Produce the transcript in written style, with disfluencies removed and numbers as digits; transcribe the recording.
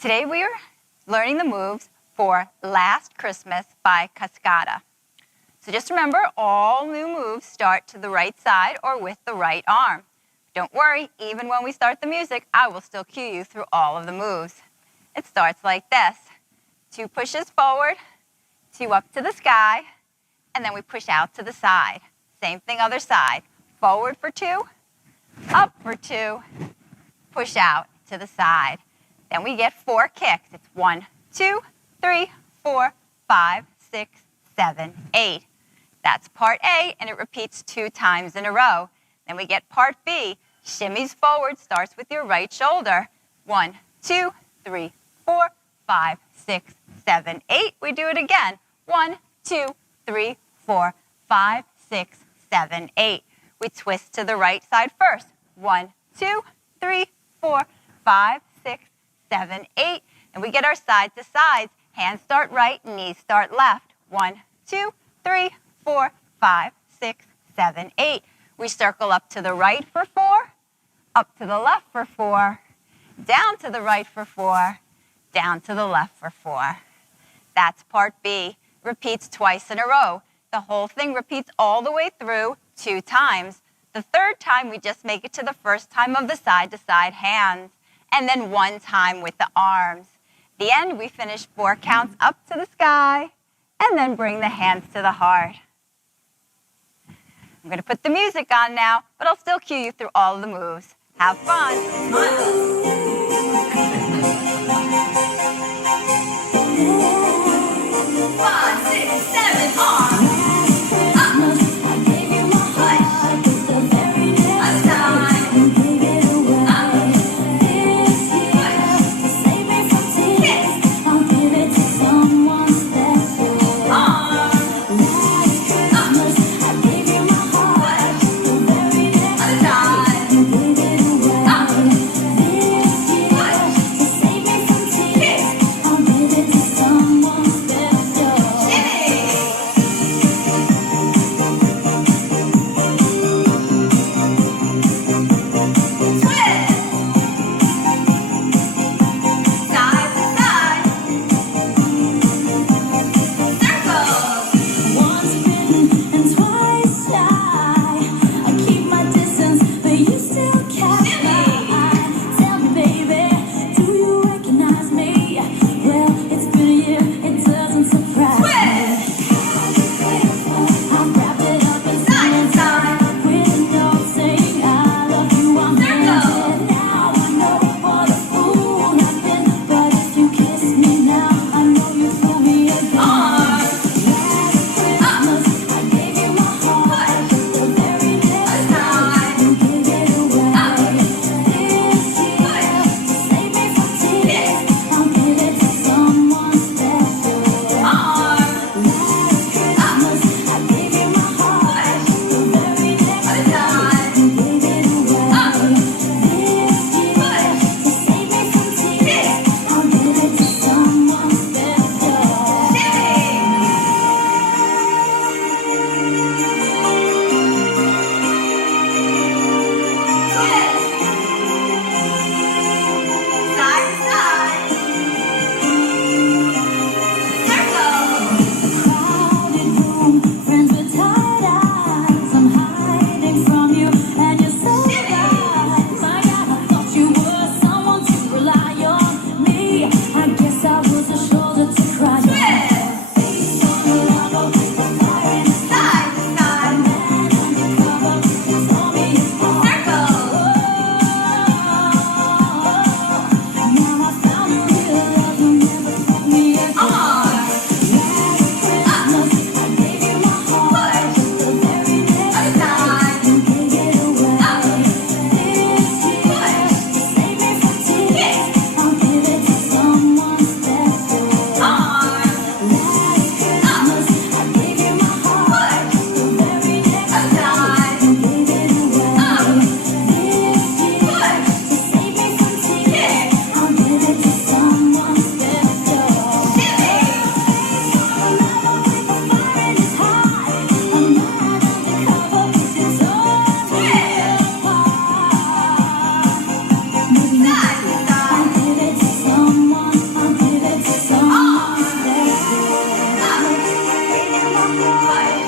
Today we are learning the moves for Last Christmas by Cascada. So just remember, all new moves start to the right side or with the right arm. Don't worry, even when we start the music, I will still cue you through all of the moves. It starts like this. 2 pushes forward, 2 up to the sky, and then we push out to the side. Same thing other side. Forward for 2, up for 2, push out to the side. Then we get 4 kicks. It's 1, 2, 3, 4, 5, 6, 7, 8. That's part A, and it repeats 2 times in a row. Then we get part B. Shimmies forward, starts with your right shoulder. 1, 2, 3, 4, 5, 6, 7, 8. We do it again. 1, 2, 3, 4, 5, 6, 7, 8. We twist to the right side first. 1, 2, 3, 4, 5, 6, 7, 8. And we get our side to sides. Hands start right, knees start left. 1, 2, 3, 4, 5, 6, 7, 8. We circle up to the right for 4, up to the left for 4, down to the right for 4, down to the left for 4. That's part B. Repeats twice in a row. The whole thing repeats all the way through 2 times. The 3rd time, we just make it to the first time of the side-to-side hands, and then 1 time with the arms. At the end, we finish 4 counts up to the sky, and then bring the hands to the heart. I'm going to put the music on now, but I'll still cue you through all of the moves. Have fun. 5, 6, 7, arms. Bye.